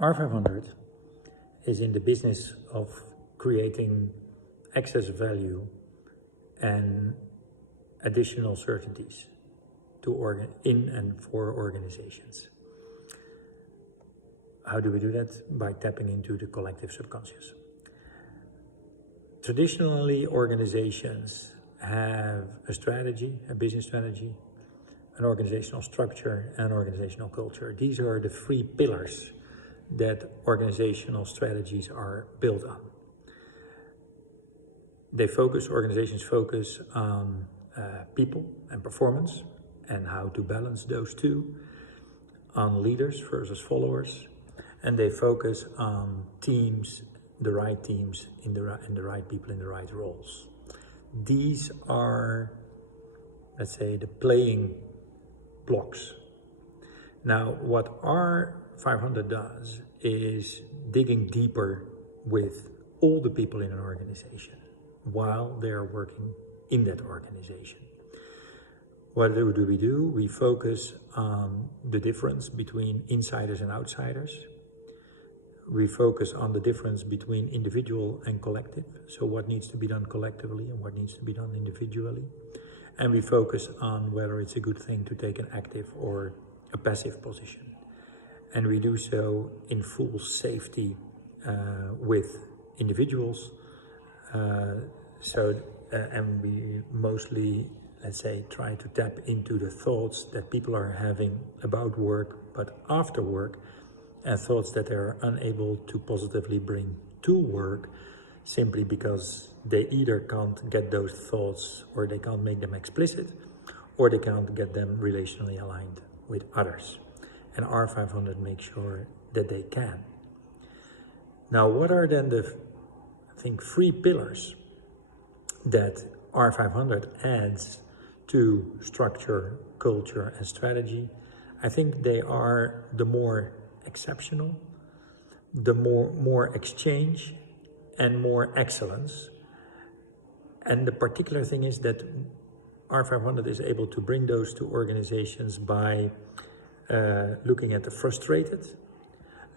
R500 is in the business of creating excess value and additional certainties in and for organizations. How do we do that? By tapping into the collective subconscious. Traditionally, organizations have a strategy, a business strategy, an organizational structure, and organizational culture. These are the three pillars that organizational strategies are built on. Organizations focus on people and performance and how to balance those two, on leaders versus followers, and they focus on teams, the right teams and the right people in the right roles. These are, let's say, the playing blocks. Now, what R500 does is digging deeper with all the people in an organization while they are working in that organization. What do we do? We focus on the difference between insiders and outsiders. We focus on the difference between individual and collective. So what needs to be done collectively and what needs to be done individually. And we focus on whether it's a good thing to take an active or a passive position. And we do so in full safety with individuals. And we mostly, let's say, try to tap into the thoughts that people are having about work, but after work, and thoughts that they're unable to positively bring to work simply because they either can't get those thoughts or they can't make them explicit or they can't get them relationally aligned with others. And R500 makes sure that they can. Now, what are then the, three pillars that R500 adds to structure, culture, and strategy? I think they are the more exceptional, the more exchange, and more excellence. And the particular thing is that R500 is able to bring those to organizations by looking at the frustrated,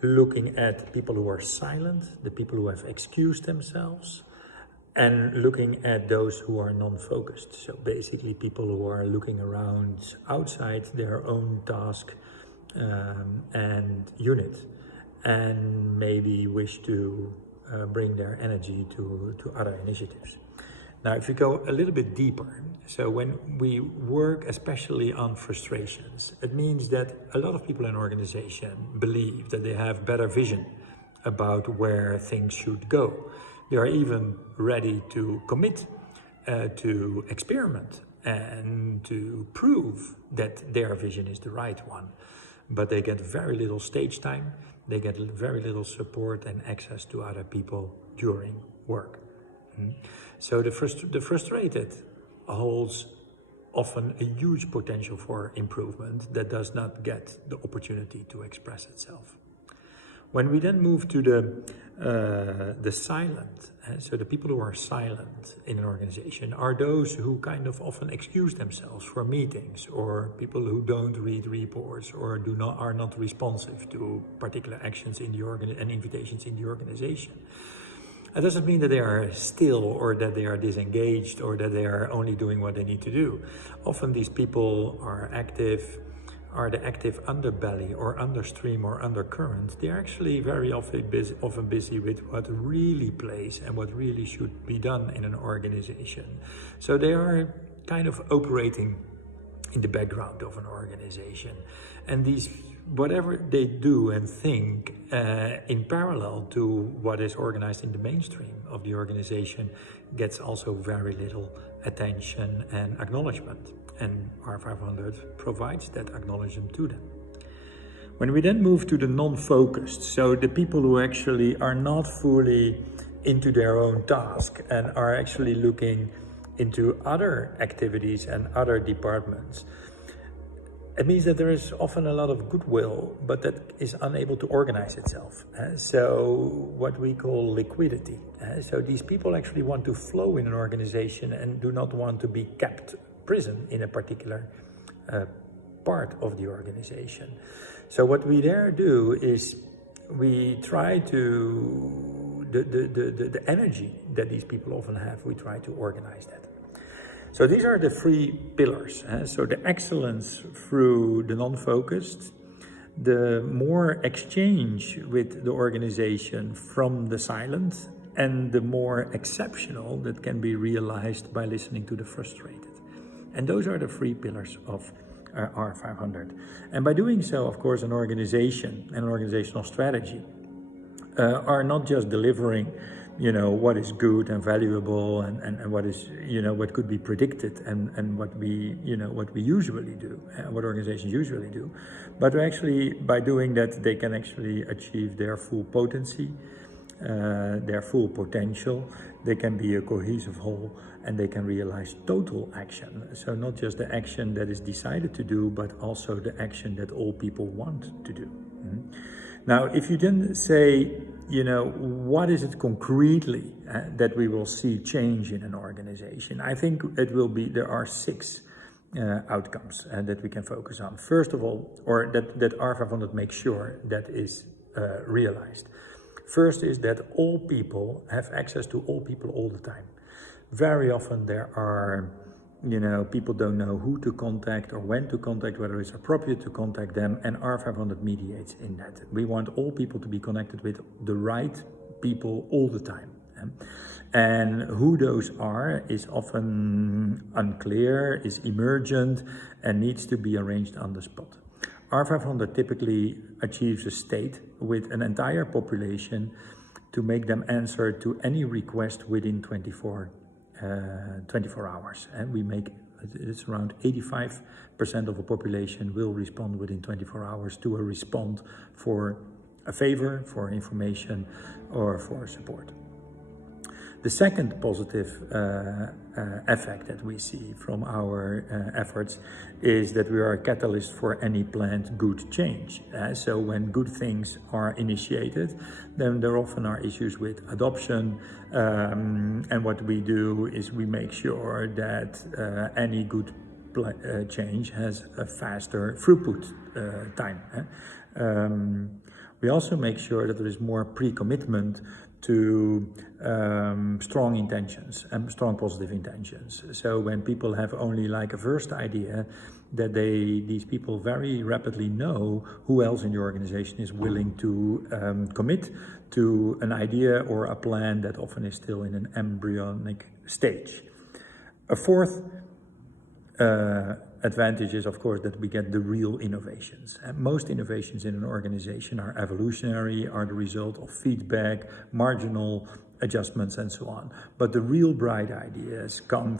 looking at people who are silent, the people who have excused themselves, and looking at those who are non-focused. So basically people who are looking around outside their own task and unit, and maybe wish to bring their energy to other initiatives. Now, if you go a little bit deeper, so when we work especially on frustrations, it means that a lot of people in an organization believe that they have better vision about where things should go. They are even ready to commit to experiment and to prove that their vision is the right one. But they get very little stage time, they get very little support and access to other people during work. So the frustrated holds often a huge potential for improvement that does not get the opportunity to express itself. When we then move to the silent, so the people who are silent in an organization are those who kind of often excuse themselves for meetings, or people who don't read reports or are not responsive to particular actions in the and invitations in the organization. It doesn't mean that they are still or that they are disengaged or that they are only doing what they need to do. Often these people are the active underbelly or understream or undercurrent. They're actually very often busy with what really plays and what really should be done in an organization. So they are kind of operating in the background of an organization. And whatever they do and think in parallel to what is organized in the mainstream of the organization gets also very little attention and acknowledgement. And R500 provides that acknowledgement to them. When we then move to the non-focused, so the people who actually are not fully into their own task and are actually looking into other activities and other departments, it means that there is often a lot of goodwill, but that is unable to organize itself. So what we call liquidity. So these people actually want to flow in an organization and do not want to be kept prison in a particular part of the organization. So what we there do is we try to, the energy that these people often have, we try to organize that. So these are the three pillars. So the excellence through the non-focused, the more exchange with the organization from the silent, and the more exceptional that can be realized by listening to the frustrated. And those are the three pillars of R500. And by doing so, of course, an organization and organizational strategy are not just delivering, what is good and valuable and what is, what could be predicted and what we, what we usually do, what organizations usually do, but actually by doing that, they can actually achieve their full potency, their full potential. They can be a cohesive whole, and they can realize total action. So not just the action that is decided to do, but also the action that all people want to do. Now, if you then say, what is it concretely that we will see change in an organization? I think it will be, there are 6 outcomes that we can focus on. First of all, or that R500 makes sure that is realized. First is that all people have access to all people all the time. Very often there are, people don't know who to contact or when to contact, whether it's appropriate to contact them, and R500 mediates in that. We want all people to be connected with the right people all the time. And who those are is often unclear, is emergent, and needs to be arranged on the spot. R500 typically achieves a state with an entire population to make them answer to any request within 24 hours. And we make, it's around 85% of the population will respond within 24 hours to a response for a favor, for information, or for support. The second positive effect that we see from our efforts is that we are a catalyst for any planned good change. So when good things are initiated, then there often are issues with adoption, and what we do is we make sure that any good change has a faster throughput time. We also make sure that there is more pre-commitment to strong intentions and strong positive intentions. So when people have only like a first idea, that these people very rapidly know who else in the organization is willing to commit to an idea or a plan that often is still in an embryonic stage. A fourth advantage is, of course, that we get the real innovations. And most innovations in an organization are evolutionary, are the result of feedback, marginal adjustments, and so on. But the real bright ideas come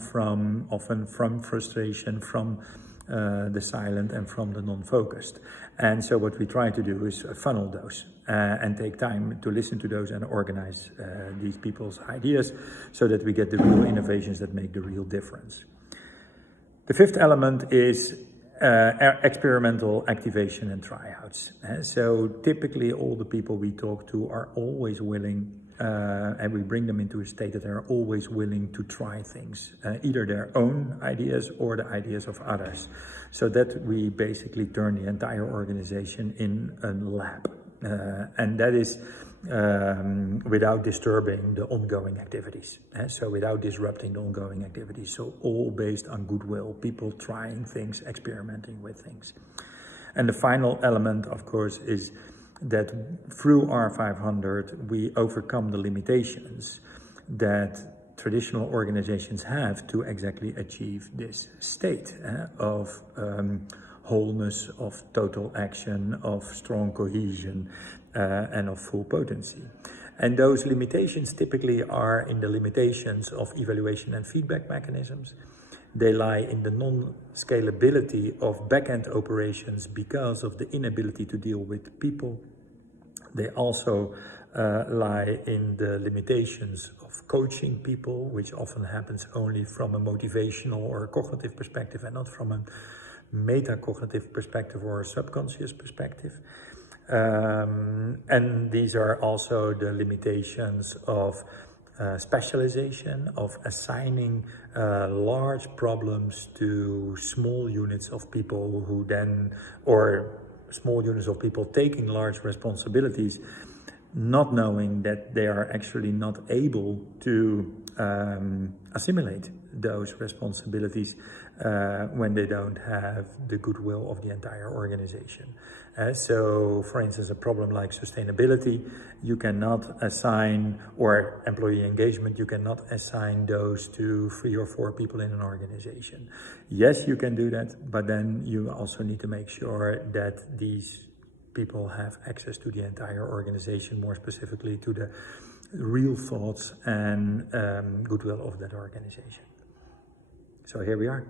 often from frustration, from the silent, and from the non-focused. And so what we try to do is funnel those and take time to listen to those and organize these people's ideas so that we get the real innovations that make the real difference. The fifth element is experimental activation and tryouts. So typically all the people we talk to are always willing, and we bring them into a state that they're always willing to try things, either their own ideas or the ideas of others, so that we basically turn the entire organization in a lab. And that is without disturbing the ongoing activities. So without disrupting the ongoing activities. So all based on goodwill, people trying things, experimenting with things. And the final element, of course, is that through R500, we overcome the limitations that traditional organizations have to exactly achieve this state of wholeness, of total action, of strong cohesion, and of full potency. And those limitations typically are in the limitations of evaluation and feedback mechanisms. They lie in the non-scalability of back-end operations because of the inability to deal with people. They also lie in the limitations of coaching people, which often happens only from a motivational or a cognitive perspective and not from a metacognitive perspective or a subconscious perspective. And these are also the limitations of specialization, of assigning large problems to small units of people who then, or small units of people taking large responsibilities, not knowing that they are actually not able to assimilate those responsibilities when they don't have the goodwill of the entire organization. So, for instance, a problem like sustainability, you cannot assign, or employee engagement, you cannot assign those to 3 or 4 people in an organization. Yes, you can do that, but then you also need to make sure that these people have access to the entire organization, more specifically to the real thoughts and goodwill of that organization. So here we are.